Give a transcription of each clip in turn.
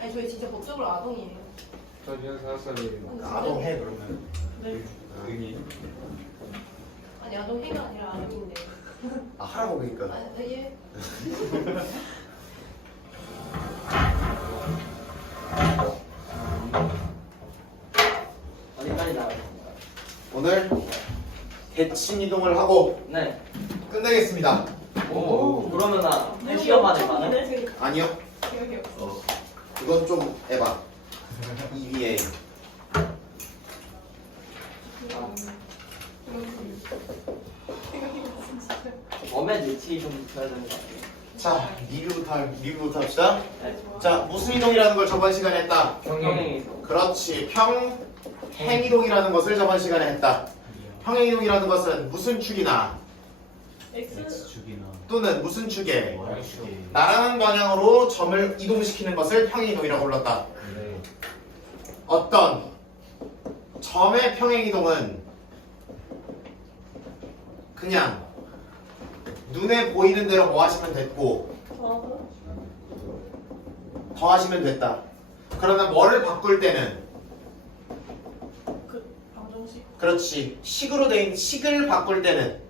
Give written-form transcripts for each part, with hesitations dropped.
아니 저희 진짜 법적으로 아동이에요. 저 14살이에요. 아동해 그러면. 네. 의미. 아니 아동해가 아니라 아동인데. 아 하라고 그러니까. 아 예. 어디까지 나가겠습니까? 오늘 대칭 이동을 하고 네. 끝내겠습니다. 오. 그러면 한 시간 만에 가는? 아니요. 기억이 없어. 이건 좀 에바. EVA. 몸에 느티 좀 줘야 되는 것 같아요. 자 리뷰부터 합시다. 네. 자 무슨 이동이라는 걸 저번 시간에 했다. 평행이동. 그렇지. 평행 이동이라는 것을 저번 시간에 했다. 평행 이동이라는 것은 무슨 축이나 X축이나 또는 무슨 축에 Y축에 나라는 방향으로 점을 이동시키는 것을 평행 이동이라고 불렀다. 네. 어떤 점의 평행 이동은 그냥 눈에 보이는 대로 뭐 하시면 됐고 더 하시면 됐다. 그러나 뭐를 바꿀 때는 그 방정식. 그렇지. 식으로 된 식을 바꿀 때는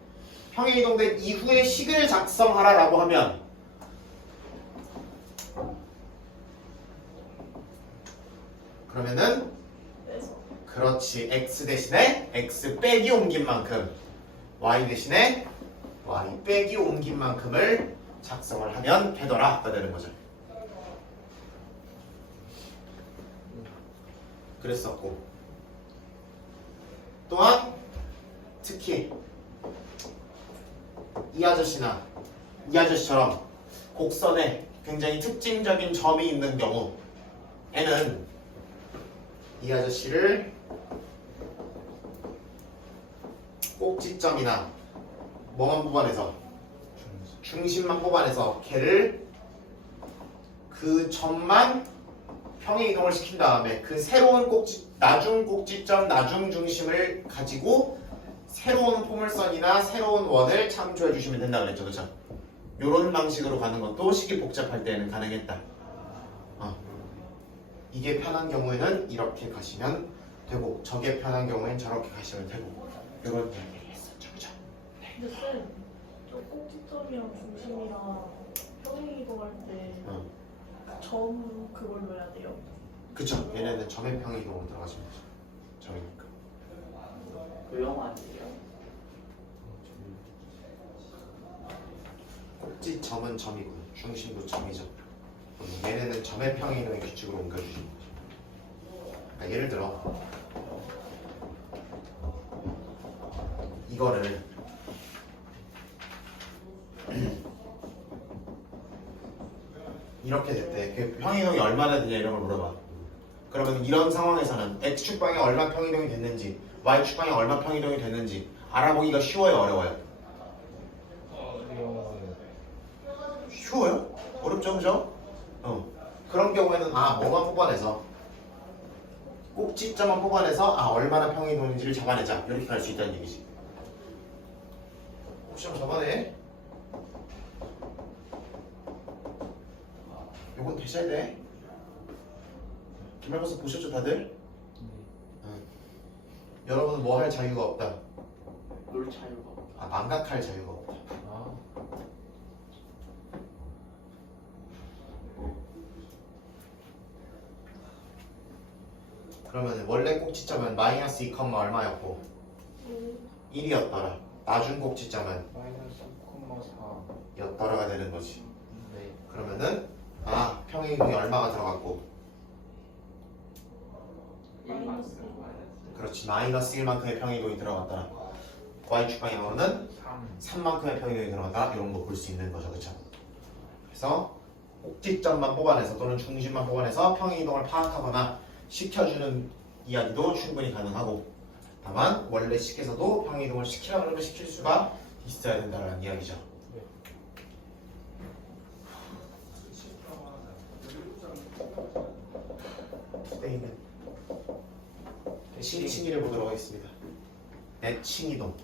평행 이동된 이후에 식을 작성하라라고 하면 그러면은 그렇지. x 대신에 x 빼기 옮긴 만큼 y 대신에 y 빼기 옮긴 만큼을 작성을 하면 되더라가 되는 거죠. 그랬었고 또한 특히 이 아저씨나 이 아저씨처럼 곡선에 굉장히 특징적인 점이 있는 경우에는 이 아저씨를 꼭지점이나 뭐만 뽑아내서 중심만 뽑아내서 걔를 그 점만 평행 이동을 시킨 다음에 그 새로운 나중 꼭지점, 나중 중심을 가지고 새로운 포물선이나 새로운 원을 창조해 주시면 된다 그랬죠, 그렇죠? 이런 방식으로 가는 것도 식이 복잡할 때는 가능했다. 이게 편한 경우에는 이렇게 가시면 되고 저게 편한 경우엔 저렇게 가시면 되고 이런 이야기를 했었죠, 그렇죠? 근데 쌤, 저 꼭지점이랑 중심이랑 평행 이동할 때 점 그걸 넣어야 돼요? 그쵸? 얘네는 점의 평행 이동으로 들어가시면 되죠. 점이니까. 고용 아니에요? 꼭지점은 점이고 중심도 점이죠. 얘네는 점의 평행 이동의 규칙으로 옮겨주시는 거죠. 그러니까 예를 들어 이거를 이렇게 됐대. 그 평행이동이 얼마나 되냐 이런 걸 물어봐. 그러면 이런 상황에서는 x축 방향 얼마 평행이동이 됐는지 y축 방향 얼마 평행이동이 됐는지 알아보기가 쉬워요, 어려워요? 쉬워요? 어렵죠, 그죠? 그런 경우에는 뭐만 뽑아내서 꼭지점만 뽑아내서 얼마나 평행이동인지를 잡아내자 이렇게 갈 수 있다는 얘기지. 옵션 잡아내. 요건 되셔야 돼. 기말고사 보셨죠 다들? 여러분은 뭐 할 자유가 없다. 놀 자유가 없다. 망각할 자유가 없다. 그러면 원래 꼭지점은 마이너스 2, 얼마였고 1이었더라. 나중 꼭지점은 마이너스 2,4. 였더라가 되는 거지. 네. 그러면은 평행이동이 얼마가 들어갔고 마이너스 그렇지. 마이너스 1만큼의 평행이동이 들어갔더라. y축 방향으로는 3. 3만큼의 평행이동이 들어간다. 이런 거 볼 수 있는 거죠, 그렇죠? 그래서 꼭지점만 뽑아내서 또는 중심만 뽑아내서 평행이동을 파악하거나 시켜주는 이야기도 충분히 가능하고 다만 원래 식에서도 평행이동을 시키라 그러면 시킬 수가 있어야 된다는 이야기죠. 투데이는 신칭이를 보도록 하겠습니다. 내칭이동.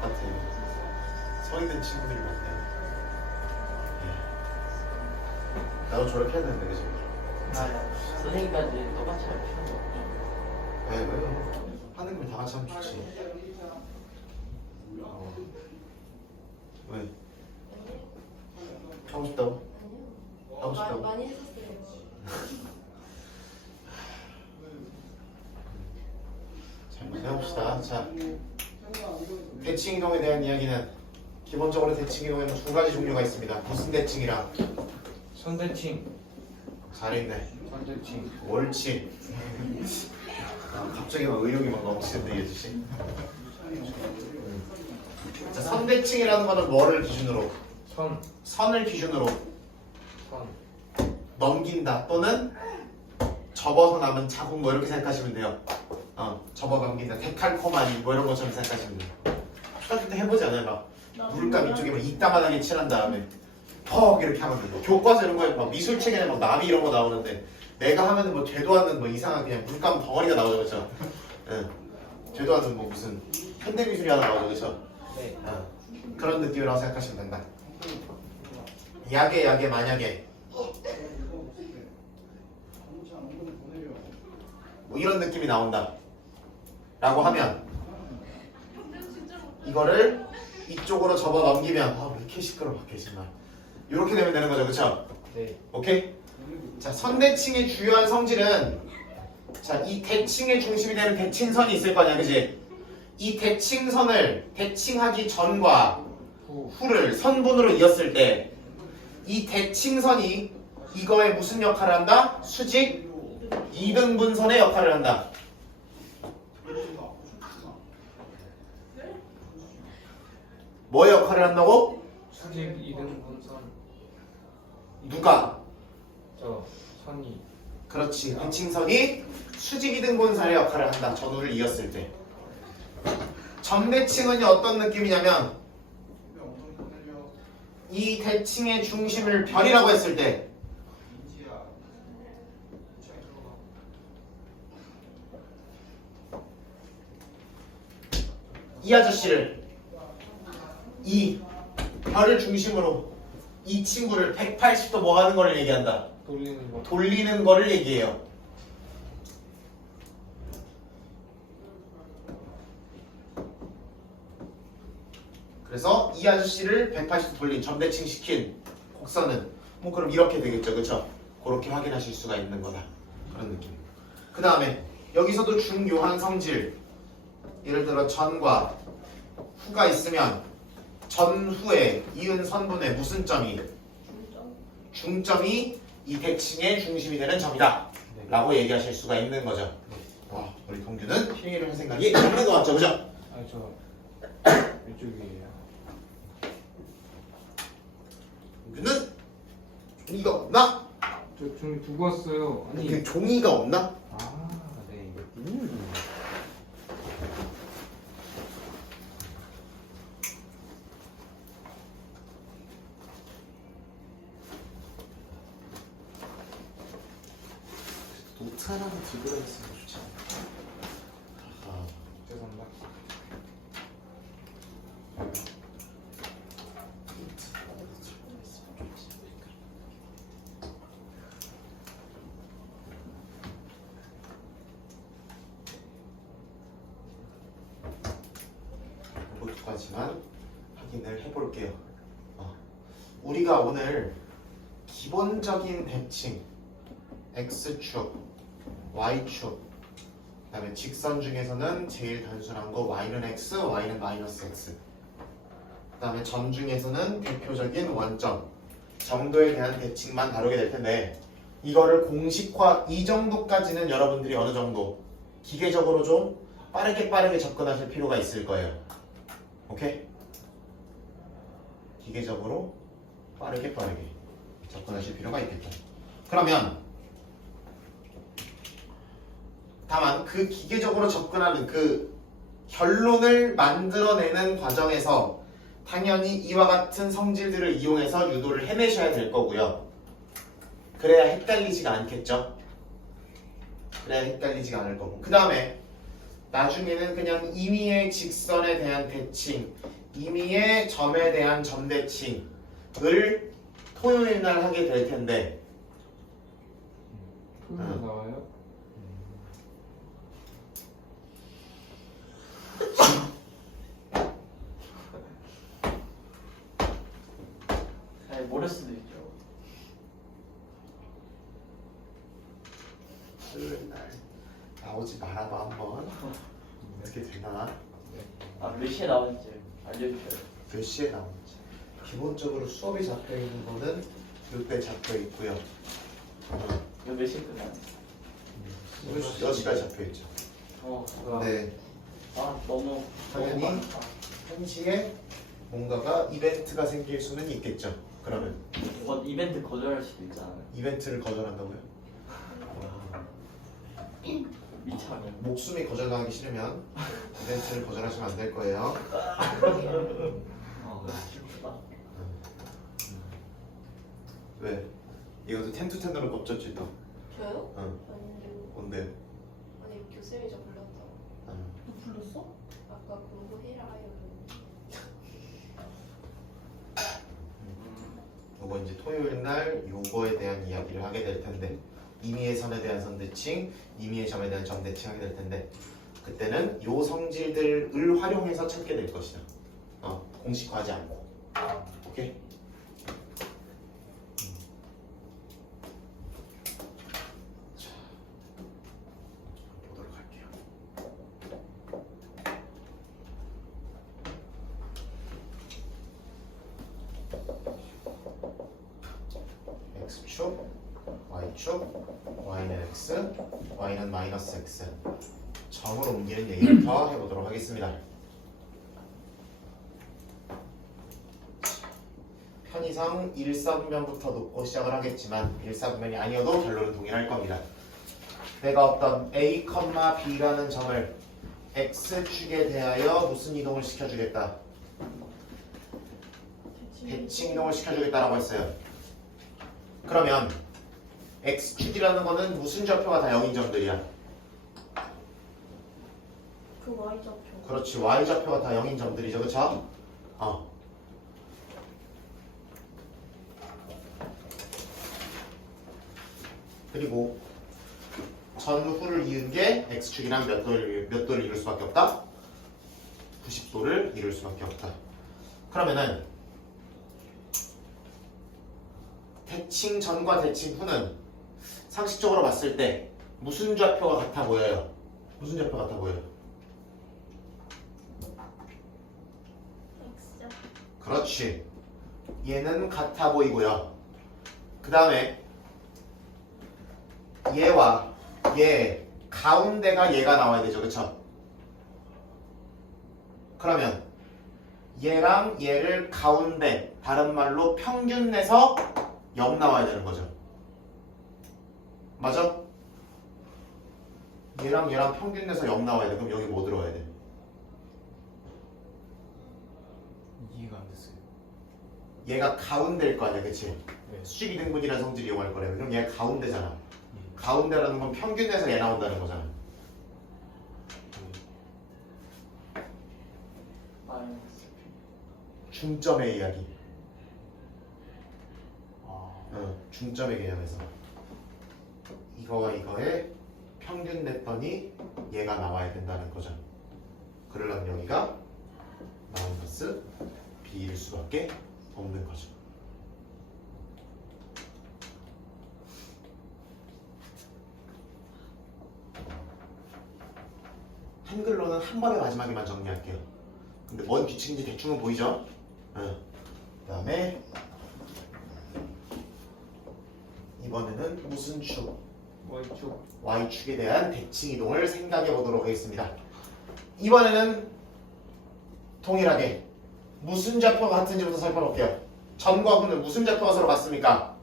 바깥에 서있는 친구들이 많네요. 나도 저렇게 해야 되는데 그지? 맞아. 선생님까지 똑같이 할 필요는 없죠. 왜? 하는 걸 다 같이 하면 좋지. 왜? 하고 싶다고? 하고 아니요. 싶다고? 많이 했었어요. 자, 한번 해봅시다. 자, 대칭 이동에 대한 이야기는 기본적으로 대칭 이동에는 두 가지 종류가 있습니다. 무슨 대칭이랑? 선대칭. 잘했네. 선대칭. 옳지. 갑자기 막 의욕이 막 넘치는데 이 아저씨. 자, 선대칭이라는 거는 뭐를 기준으로? 선을 기준으로 선. 넘긴다 또는 접어서 남은 자국 뭐 이렇게 생각하시면 돼요. 접어 넘긴다, 데칼코마니 뭐 이런 것처럼 생각하시면 돼요. 초등학교 때 해보지 않아요? 막 물감 이쪽에 막 이따만하게 칠한 다음에 퍽 이렇게 하면 돼요. 교과서 이런 거에 막 미술책에는 막 나비 이런 거 나오는데 내가 하면은 뭐 되도 않는 뭐 이상한 그냥 물감 덩어리가 나오죠, 그렇죠? 예. 되도 않는 뭐 무슨 현대미술이 하나 나오죠, 그렇죠? 네. 그런 느낌이라고 생각하시면 된다. 약에 만약에 뭐 이런 느낌이 나온다 라고 하면 이거를 이쪽으로 접어 넘기면 왜 이렇게 시끄러워 밖에 정말 이렇게 되면 되는 거죠, 그쵸? 네. 오케이? 자, 선대칭의 주요한 성질은 자, 이 대칭의 중심이 되는 대칭선이 있을 거냐, 그지? 이 대칭선을 대칭하기 전과 후를 선분으로 이었을 때 이 대칭선이 이거에 무슨 역할을 한다? 수직 이등분선의 역할을 한다. 뭐의 역할을 한다고? 수직 이등분선. 누가? 저 선이. 그렇지. 대칭선이 수직 이등분선의 역할을 한다. 전후를 이었을 때. 점대칭은 어떤 느낌이냐면 이 대칭의 중심을 별이라고 했을 때 이 아저씨를 이 별을 중심으로 이 친구를 180도 뭐 하는 거를 얘기한다. 돌리는 거. 돌리는 거를 얘기해요. 그래서 이 아저씨를 180도 돌린 점대칭 시킨 곡선은 뭐 그럼 이렇게 되겠죠, 그쵸? 그렇게 확인하실 수가 있는 거다. 그런 느낌. 그 다음에 여기서도 중요한 성질, 예를 들어 전과 후가 있으면 전후에 이은 선분에 무슨 점이? 중점이 이 대칭의 중심이 되는 점이다 라고 얘기하실 수가 있는 거죠. 와, 우리 동규는 필기를 할 생각이 없는 것 같죠, 그죠? 아니 저 이쪽이에요. 동규는 종이가 없나? 저 종이 두고 왔어요. 아니. 그 종이가 없나? 아 네. 노트 하나만 들고 다녔으면 좋지 않을까? 죄송합니다. 두 가지만 확인을 해볼게요. 우리가 오늘 기본적인 대칭 X축, Y축, 그 다음에 직선 중에서는 제일 단순한 거 Y는 X, Y는 마이너스 X, 그 다음에 점 중에서는 대표적인 원점 정도에 대한 대칭만 다루게 될 텐데 이거를 공식화 이 정도까지는 여러분들이 어느 정도 기계적으로 좀 빠르게 접근하실 필요가 있을 거예요. 오케이? 기계적으로 빠르게 접근하실 필요가 있겠죠. 그러면 다만 그 기계적으로 접근하는 그 결론을 만들어내는 과정에서 당연히 이와 같은 성질들을 이용해서 유도를 해내셔야 될 거고요. 그래야 헷갈리지가 않겠죠. 그래야 헷갈리지가 않을 거고. 그 다음에 나중에는 그냥 임의의 직선에 대한 대칭, 임의의 점에 대한 점대칭을 토요일 날 하게 될 텐데 토요일 나와요? 아니 모를 수도 있죠. 토요일 날 나오지 말아봐 한번. 어떻게 되나? 아몇 시에 나오는지 알려주셔요. 몇 시에 나오는지. 기본적으로 수업이 잡혀 있는 거는 이때 잡혀 있고요. 이거 몇 시에 끝나요? 6시까지 잡혀 있죠. 네. 아 너무 당연히 너무 많다. 1시에 뭔가가 이벤트가 생길 수는 있겠죠. 그러면 이벤트 거절할 수도 있잖아요. 이벤트를 거절한다고요? 미쳐요. 목숨이 거절당하기 싫으면 이벤트를 거절하시면 안 될 거예요. 슬프다. 왜? 이것도 10to10으로 겹쳤지 또. 저요? 응. 아닌데요. 뭔데? 아니 교쌤이 저 불렀다고. 너 불렀어? 아까 공부해라 이러더니. 요거 이제 토요일 날 요거에 대한 이야기를 하게 될 텐데 임의의 선에 대한 선대칭, 임의의 점에 대한 점대칭 하게 될 텐데 그때는 요 성질들을 활용해서 찾게 될 것이다. 공식화하지 않고. 오케이? 자, 보도록 할게요. x축, y축, y는 x, y는 마이너스 x. 점을 옮기는 얘기부터 해보도록 하겠습니다. 편의상 1사분면부터 놓고 시작을 하겠지만 1사분면이 아니어도 결론은 동일할 겁니다. 내가 어떤 a, b라는 점을 x축에 대하여 무슨 이동을 시켜주겠다? 대칭 이동을 시켜주겠다라고 했어요. 그러면 x축이라는 거는 무슨 좌표가 다 0인 점들이야? 그 Y좌표. 그렇지, y좌표가 다 0인 점들이죠, 그쵸? 그리고 전후를 이은 게 x축이랑 몇 도를 이룰 수밖에 없다? 90도를 이룰 수밖에 없다. 그러면은 대칭 전과 대칭 후는 상식적으로 봤을 때 무슨 좌표가 같아 보여요? 무슨 좌표 같아 보여요? X좌표. 그렇지. 얘는 같아 보이고요. 그 다음에 얘와 얘 가운데가 얘가 나와야 되죠, 그쵸? 그러면 얘랑 얘를 가운데, 다른 말로 평균 내서 0 나와야 되는 거죠. 맞아? 얘랑 얘랑 평균 내서 0 나와야 돼. 그럼 여기 뭐 들어가야 돼? 이해가 안 됐어요. 얘가 가운데일 거 아니야, 그치? 네. 수직 이등분이라는 성질을 이용할 거래. 그럼 얘가 가운데잖아. 가운데라는 건 평균에서 얘 나온다는 거잖아. 중점의 이야기. 중점의 개념에서 이거와 이거의 평균 냈더니 얘가 나와야 된다는 거죠. 그러려면 여기가 마이너스 b일 수밖에 없는 거죠. 한글로는 한 번에 마지막에만 정리할게요. 근데 뭔 규칙인지 대충은 보이죠? 그 다음에 이번에는 무슨 축? y축. y축에 대한 대칭 이동을 생각해 보도록 하겠습니다. 이번에는 동일하게 무슨 좌표가 같은지부터 살펴볼게요. 전과 후는 무슨 좌표가 서로 같습니까?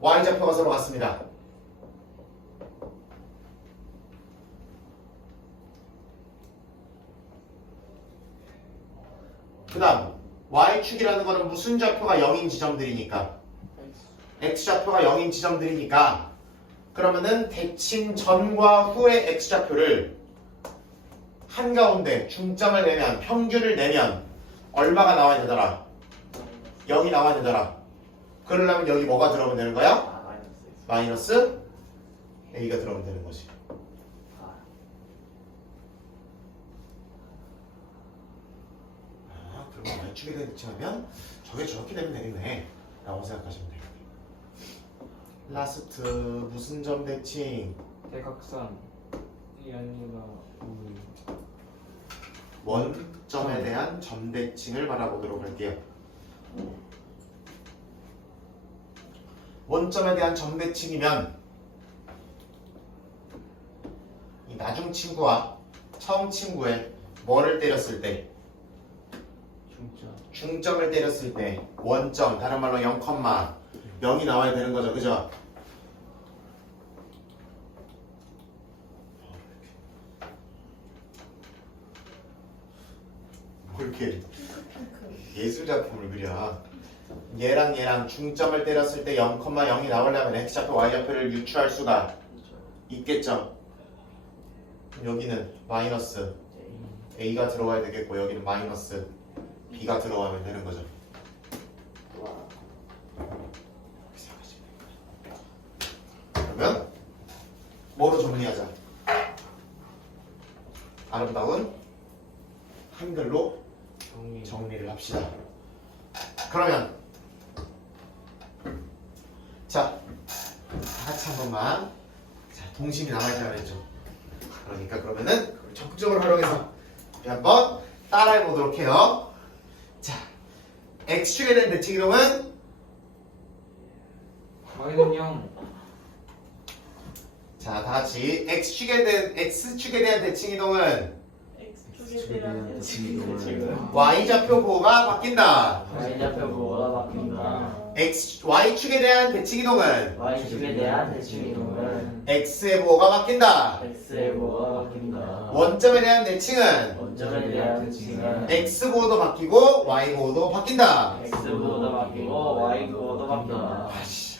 y좌표가 서로 같습니다. 그 다음 y축이라는 거는 무슨 좌표가 0인 지점들이니까 x좌표가 0인 지점들이니까 그러면은 대칭 전과 후의 x좌표를 한가운데 중점을 내면 평균을 내면 얼마가 나와야 되더라? 0이 나와야 되더라. 그러려면 여기 뭐가 들어오면 되는 거야? 아 마이너스. 마이너스 a가 들어오면 되는 거지. 아 아, 그러면 맞추게 대칭하면 저게 저렇게 되면 되겠네 라고 생각하시면 돼요. 라스트 무슨 점 대칭? 대각선이 아니라 원점에 대한 점 대칭을 바라보도록 할게요. 원점에 대한 점 대칭이면 이 나중 친구와 처음 친구의 뭐를 때렸을 때 중점. 중점을 때렸을 때 원점 다른 말로 0,0이 나와야 되는 거죠. 그죠? 뭐 이렇게 핑크. 예술 작품을 그려. 얘랑 얘랑 중점을 때렸을 때 0,0이 나오려면 x좌표 y좌표를 유추할 수가 있겠죠. 여기는 마이너스 a가 들어와야 되겠고 여기는 마이너스 b가 들어가면 되는 거죠. 와 그러면 뭐로 정리하자? 아름다운 한글로 정리. 정리를 합시다. 그러면 자, 다 같이 한 번만 자, 동심이 남아있다 그랬죠. 그러니까 그러면은 그걸 적극적으로 활용해서 우리 한번 따라해 보도록 해요. 자, x축에 대한 대칭 이동은 마이너스 0. 자, 다 같이 x축에 대한 대칭 이동은 X축에 대한 대칭 이동을 y좌표 보호가 바뀐다. y좌표 보호가 바뀐다. y축에 대한 대칭 이동은 y축에 대한 대칭 이동은 x의 보호가 바뀐다. x의 보호가 바뀐다. 원점에 대한 대칭은 원점에 대한 대칭은 x 보호도 바뀌고 y 보호도 바뀐다. x 보호도 바뀌고 y 보호도 바뀐다. 아씨,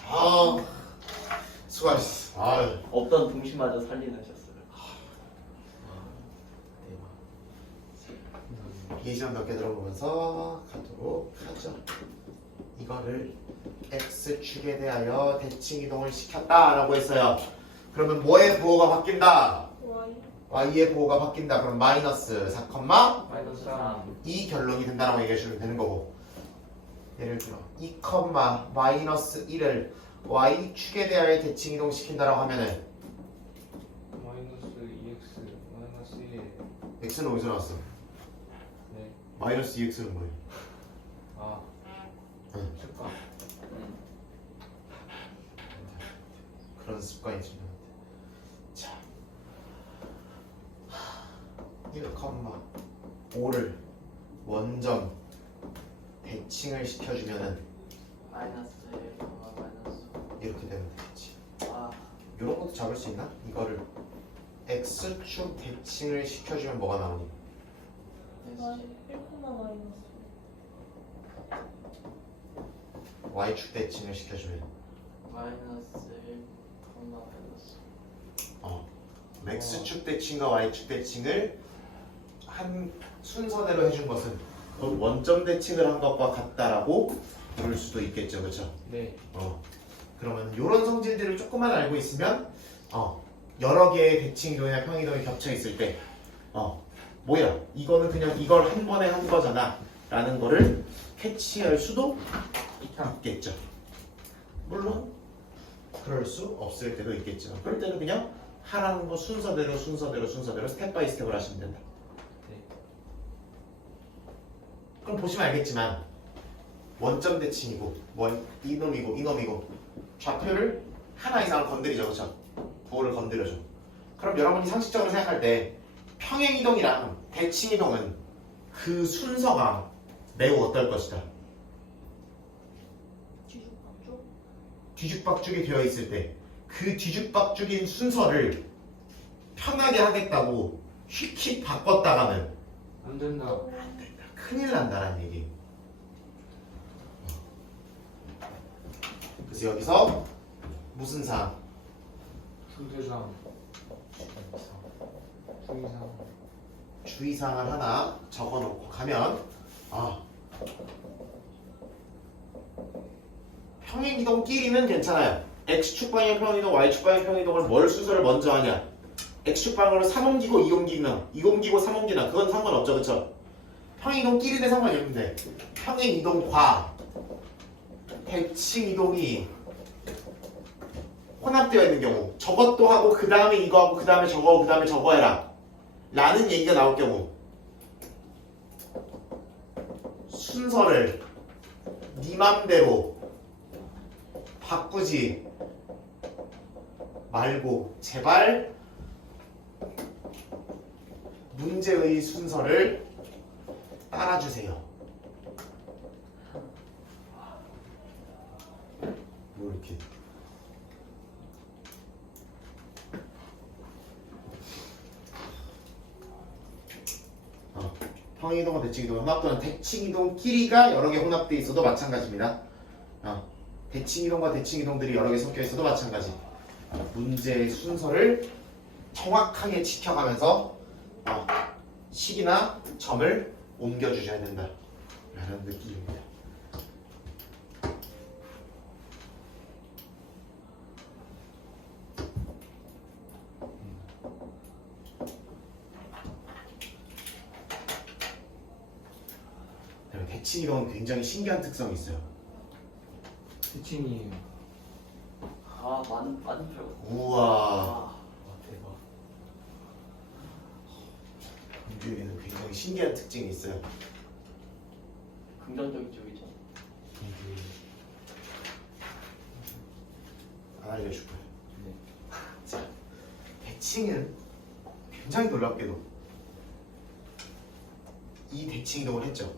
수고하셨어. 아유. 없던 동심마저 살리셨어요. 예시만 몇 개 들어보면서 가도록 하죠. 이거를 x축에 대하여 대칭 이동을 시켰다라고 했어요. 그러면 뭐의 보호가 바뀐다? Y y의 보호가 바뀐다. 그럼 마이너스 4, 마이너스 3. 이 결론이 된다라고 얘기해주면 되는 거고, 예를 들어 2, 마이너스 1을 y축에 대하여 대칭 이동시킨다라고 하면은 마이너스 2x 마이너스 1. x는 어디서 나왔어? 네. 마이너스 2x는 뭐예요? 아. 응. 습관. 그런 습관이 중요한데. 자, 1,5를 원점 대칭을 시켜주면은 마이너스 1, 마이너스 이렇게 되면 되겠지. 아 이런 것도 잡을 수 있나? 이거를 x축 대칭을 시켜주면 뭐가 나오니? 1, 마이너스 y축 대칭을 시켜주면 마이너스 1, 마이너스 x축 대칭과 y축 대칭을 한 순서대로 해준 것은 원점 대칭을 한 것과 같다라고 부를 수도 있겠죠, 그렇죠? 네. 그러면 이런 성질들을 조금만 알고 있으면 여러 개의 대칭 이동이나 평 이동이 겹쳐 있을 때 뭐야 이거는 그냥 이걸 한 번에 한 거잖아 라는 거를 캐치할 수도 있겠죠. 물론 그럴 수 없을 때도 있겠지만 그럴 때는 그냥 하라는 거 순서대로 스텝 바이 스텝을 하시면 된다. 네. 그럼 보시면 알겠지만 원점 대칭이고 이놈이고 좌표를 하나 이상을 건드리죠, 그렇죠? 부호를 건드려줘. 그럼 여러분이 상식적으로 생각할 때 평행 이동이랑 대칭 이동은 그 순서가 매우 어떨 것이다. 뒤죽박죽 뒤죽박죽이 되어 있을 때 그 뒤죽박죽인 순서를 편하게 하겠다고 휙휙 바꿨다가는 안 된다. 큰일 난다라는 얘기. 그래서 여기서 무슨 사항? 중대상. 주의상. 주의사항을 하나 적어놓고 가면 평행이동끼리는 괜찮아요. x축 방향 평행이동, y축 방향 평행이동을 뭘 순서를 먼저 하냐. x축 방향으로 3 옮기고 2 옮기나 2 옮기고 3 옮기나 그건 상관없죠. 그쵸? 평행이동끼리는 상관이 없는데 평행이동과 대칭이동이 혼합되어 있는 경우 저것도 하고 그 다음에 이거 하고 그 다음에 저거 하고 그 다음에 저거 해라 라는 얘기가 나올 경우 순서를 네 맘대로 바꾸지 말고 제발 문제의 순서를 따라주세요. 뭐 이렇게 평행이동과 대칭이동, 혼합 또는 대칭이동끼리가 여러 개 혼합되어 있어도 마찬가지입니다. 대칭이동과 대칭이동들이 여러 개 섞여 있어도 마찬가지. 문제의 순서를 정확하게 지켜가면서 식이나 점을 옮겨주셔야 된다 라는 느낌입니다. 대칭이동은 굉장히 신기한 특성이 있어요. 대칭이에요. 아, 많은 표. 우와, 아, 대박. 공교에는 굉장히 신기한 특징이 있어요. 긍정적인 쪽이죠. 안 알려줄 거예요. 네. 자, 대칭은 굉장히 놀랍게도 이 대칭이동을 했죠.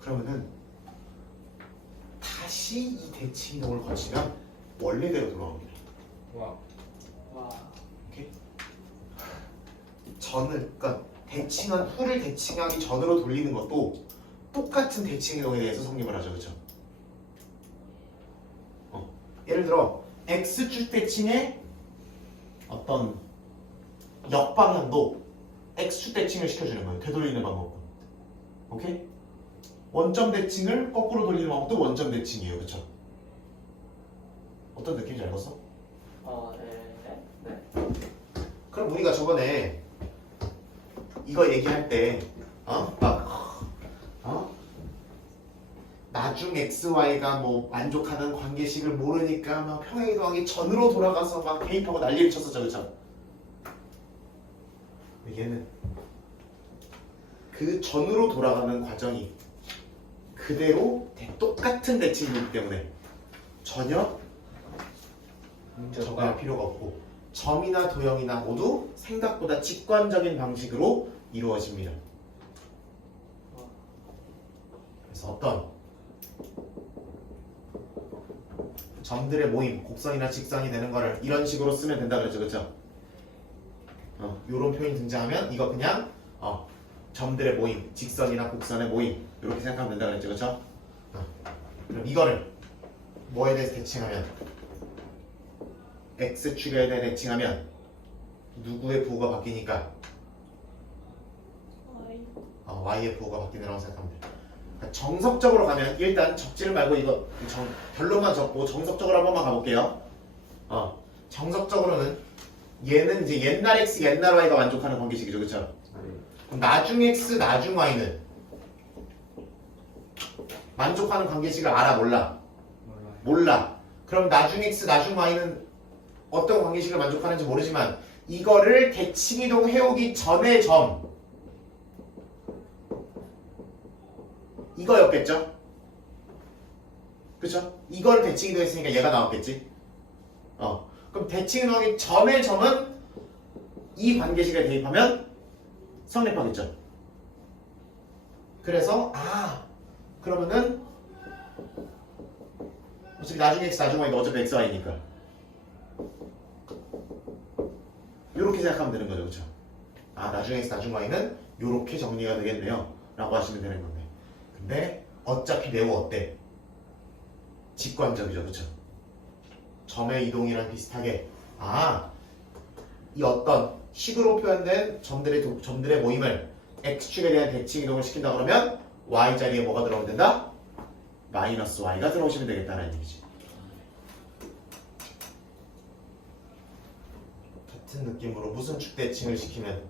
그러면은 다시 이 대칭이동을 거치면 원래대로 돌아옵니다. 와. 와. 오케이? 그러니까 대칭한 후를 대칭하기 전으로 돌리는 것도 똑같은 대칭이동에 대해서 성립을 하죠, 그렇죠? 예를 들어 x축 대칭의 어떤 역방향도 x축 대칭을 시켜주는 거예요. 되돌리는 방법은. 오케이? 원점 대칭을 거꾸로 돌리는 방법도 원점 대칭이에요, 그렇죠? 어떤 느낌인지 알겠어? 네. 그럼 우리가 저번에 이거 얘기할 때 나중 xy가 뭐 만족하는 관계식을 모르니까 막 평행이동하기 전으로 돌아가서 막 대입하고 난리를 쳤었죠, 그렇죠? 얘는 그 전으로 돌아가는 과정이 그대로 똑같은 대칭이기 때문에 전혀 적어할 필요가 없고 점이나 도형이나 모두 생각보다 직관적인 방식으로 이루어집니다. 그래서 어떤 점들의 모임, 곡선이나 직선이 되는 거를 이런 식으로 쓰면 된다 그랬죠, 그렇죠? 요런 표현이 등장하면 이거 그냥 점들의 모임, 직선이나 곡선의 모임 이렇게 생각하면 된다 그랬죠, 그렇죠? 그럼 이거를 뭐에 대해서 대칭하면 x축에 대해 대칭하면 누구의 부호가 바뀌니까 y의 부호가 바뀌느라고 생각하면 돼요. 그러니까 정석적으로 가면 일단 적지를 말고 이거 결론만 적고 정석적으로 한 번만 가볼게요. 정석적으로는 얘는 이제 옛날 x, 옛날 y가 만족하는 관계식이죠, 그렇죠? 그럼 나중 x, 나중 y는 만족하는 관계식을 알아, 몰라? 몰라. 그럼 나중 x, 나중 y는 어떤 관계식을 만족하는지 모르지만 이거를 대칭이동 해오기 전의 점 이거였겠죠? 그쵸? 이걸 대칭이동 했으니까 얘가 나왔겠지? 그럼 대칭이동하기 전의 점은 이 관계식에 대입하면 성립하겠죠? 그래서 그러면은 어차피 나중에 x, 나중 y는 어차피 x, y니까 요렇게 생각하면 되는 거죠, 그쵸? 나중 x, 나중 y는 요렇게 정리가 되겠네요 라고 하시면 되는 건데 근데 어차피 매우 어때? 직관적이죠, 그쵸? 점의 이동이랑 비슷하게 이 어떤 식으로 표현된 점들의 모임을 x축에 대한 대칭 이동을 시킨다 그러면 y 자리에 뭐가 들어오면 된다? 마이너스 y가 들어오시면 되겠다는 얘기지. 같은 느낌으로 무슨 축 대칭을 시키면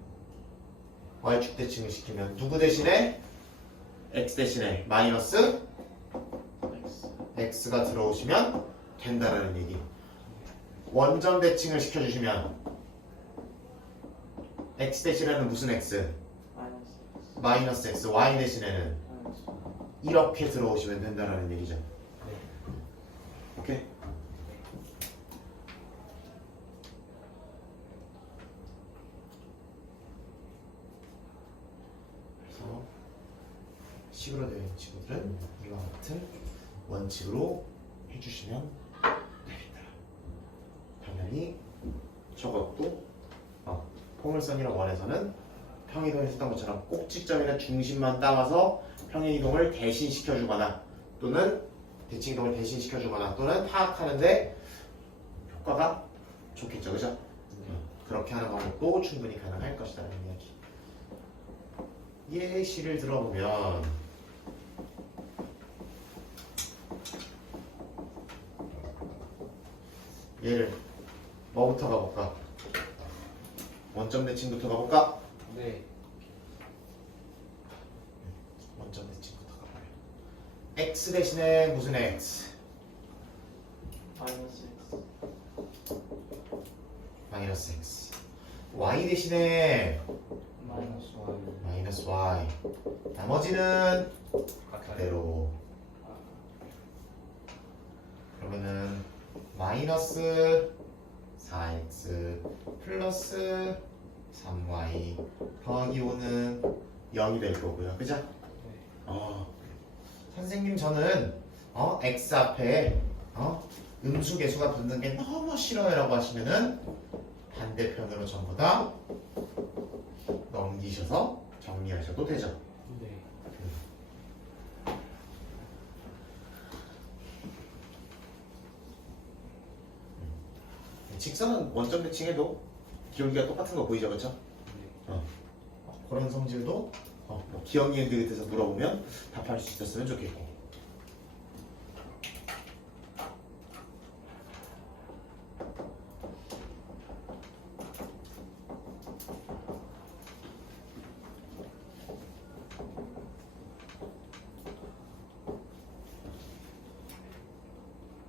y축 대칭을 시키면 누구 대신에 x 대신에 마이너스 x가 들어오시면 된다라는 얘기. 원점 대칭을 시켜주시면 x 대신에는 무슨 x? 마이너스 x, y 대신에는 이렇게 들어오시면 된다라는 얘기죠. 오케이? 그래서 식으로 되어 있는 친구들은 이와 같은 원칙으로 해주시면 되겠다. 당연히 저것도 포물선이랑 원에서는 평행이동을 했던 것처럼 꼭지점이나 중심만 따와서 평행이동을 대신시켜주거나 또는 대칭이동을 대신시켜주거나 또는 파악하는데 효과가 좋겠죠, 그죠? 그렇게 하는 방법도 충분히 가능할 것이라는 이야기. 예시를 들어보면 얘를 뭐부터 가볼까? 원점 대칭부터 가볼까? 네. 원점 대칭부터 가볼게요. x 대신에 무슨 x? 마이너스 x. y 대신에 마이너스 y. 나머지는 그대로. 그러면은 마이너스 4x 플러스 3y 더하기 5는 0이 될 거고요. 그죠? 선생님 저는 x 앞에 음수 개수가 붙는 게 너무 싫어요 라고 하시면은 반대편으로 전부 다 넘기셔서 정리하셔도 되죠. 네. 직선은 원점 대칭해도 기울기가 똑같은 거 보이죠, 그렇죠? 그런 성질도 뭐 기억니은들에 대해서 물어보면 답할 수 있었으면 좋겠고.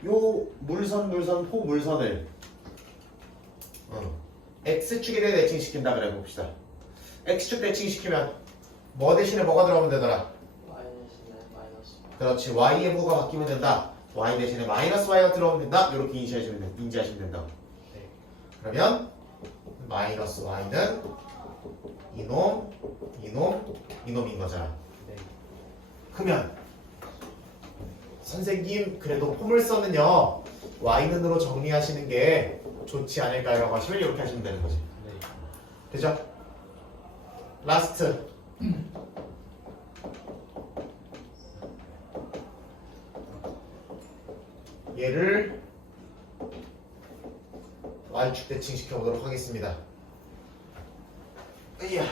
요 물선, 포물선을 x축에 대해 대칭시킨다 그래 봅시다. x축 대칭시키면 뭐 대신에 뭐가 들어가면 되더라? 그렇지. y의 부호가 바뀌면 된다. y 대신에 마이너스 y가 들어오면 된다. 이렇게 인지하시면 된다. 네. 그러면 마이너스 y는 이놈인 거잖아. 네. 그러면 선생님 그래도 포물선은요 y는으로 정리하시는 게 좋지 않을까요? 라고 하시면 이렇게 하시면 되는 거지. 네. 되죠? 라스트 얘를 y축 대칭 시켜보도록 하겠습니다. 으이야.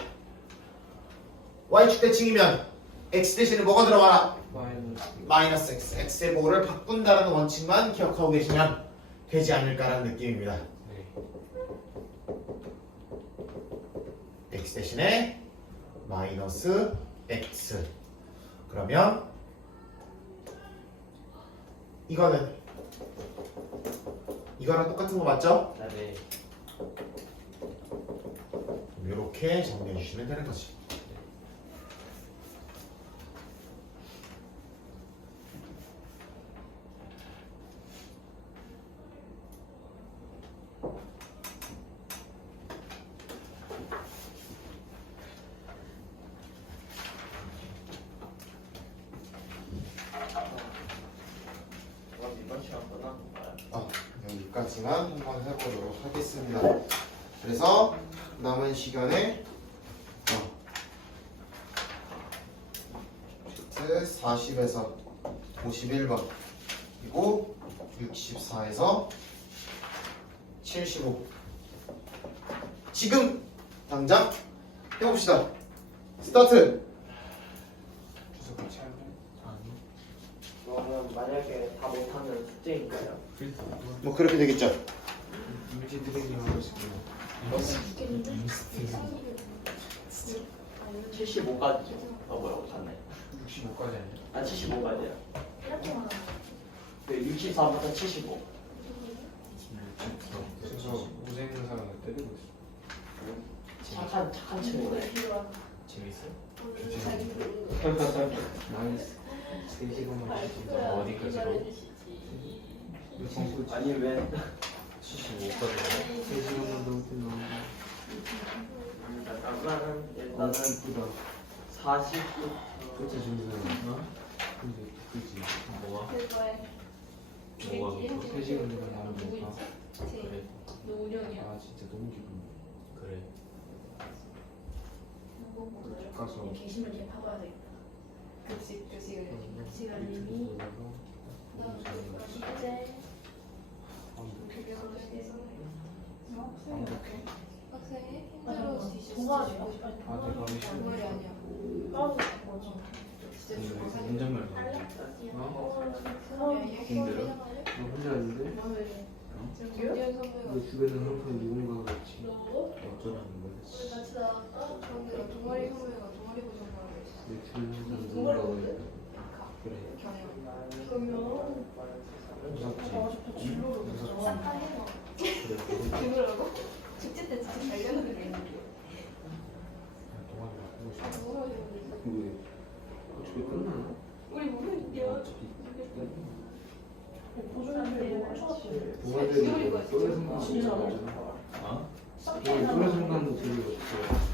y축 대칭이면 x 대신에 뭐가 들어가나? 마이너스 x. x의 보호를 바꾼다는 원칙만 기억하고 계시면 되지 않을까라는 느낌입니다. 네. x 대신에 마이너스 x. 그러면 이거는 이거랑 똑같은 거 맞죠? 네. 이렇게 정리해 주시면 되는 거지. 이번 시간 끝난 건가요? 여기까지만 한번 해보도록 하겠습니다. 그래서 남은 시간에 40에서 51번 그리고 64에서 75 지금 당장 해봅시다. 스타트. 주소 같이 할래? 아니. 그러면 만약에 다 못하면 숙제인가요? 그래서 뭐 그렇게 되겠죠. 임시 드레이닝 하고 싶으면 75까지죠. 뭐라고 갔네. 65까지 아니야? 아 75까지요. 이렇게 말하면 네, 64부터 75. 그래서 우세 있는 사람을 때리고 있어. 착한 친구네. 재밌어요? 나이스. 3시간만 쉬지. 어디까지로? 아니 왜? 75까지. 3시간만 더 웃긴 잠깐만 너무 일단은 이쁘다. 40부터 그치 준수야. 근데 그치. 뭐가? 그거에 뭐가 우리 이름 3시간 동안 하는 누구 거니까. 있지? 그래. 너 운영이야. 아 진짜 너무 기분. 그래. 쭉 가서. 게시물 이렇게 파봐야 되겠다. 그치 그래. 시간님이 이제 학생이 맞아, 힘들어 맞아. 뒤집어 동아리야? 뒤집어 아니, 아, 내가 하기 싫어. 동아리 아니야. 따로 뭐지? 진짜 죽어 살려. 운전면허. 어? 힘들어? 너 혼자 있는데? 김재현 선배가 너 주변에 항상 누군가가 있지. 어쩌라는 거야? 같이 나왔다. 저는 동아리 선배가 동아리 고정하고 있어. 내 주변에 항상 누군가가 있다. 그래. 경영. 그러면 무섭지. 어차피 진로로 그죠? 싹다 해봐. 그래. 그거라고? 축제 때 진짜 잘 되는 게 있는데. 동아리 바꾸고 싶어. 아, 뭐가 되는데? 근데 어차피 끝나나? 우리 모르는데요. 어차피 끝나. 보조연대 훔쳐갔어요. 동아리에 쏠의 순간 진짜. 없잖아. 아? 쏠의 순간도 재미가 없어.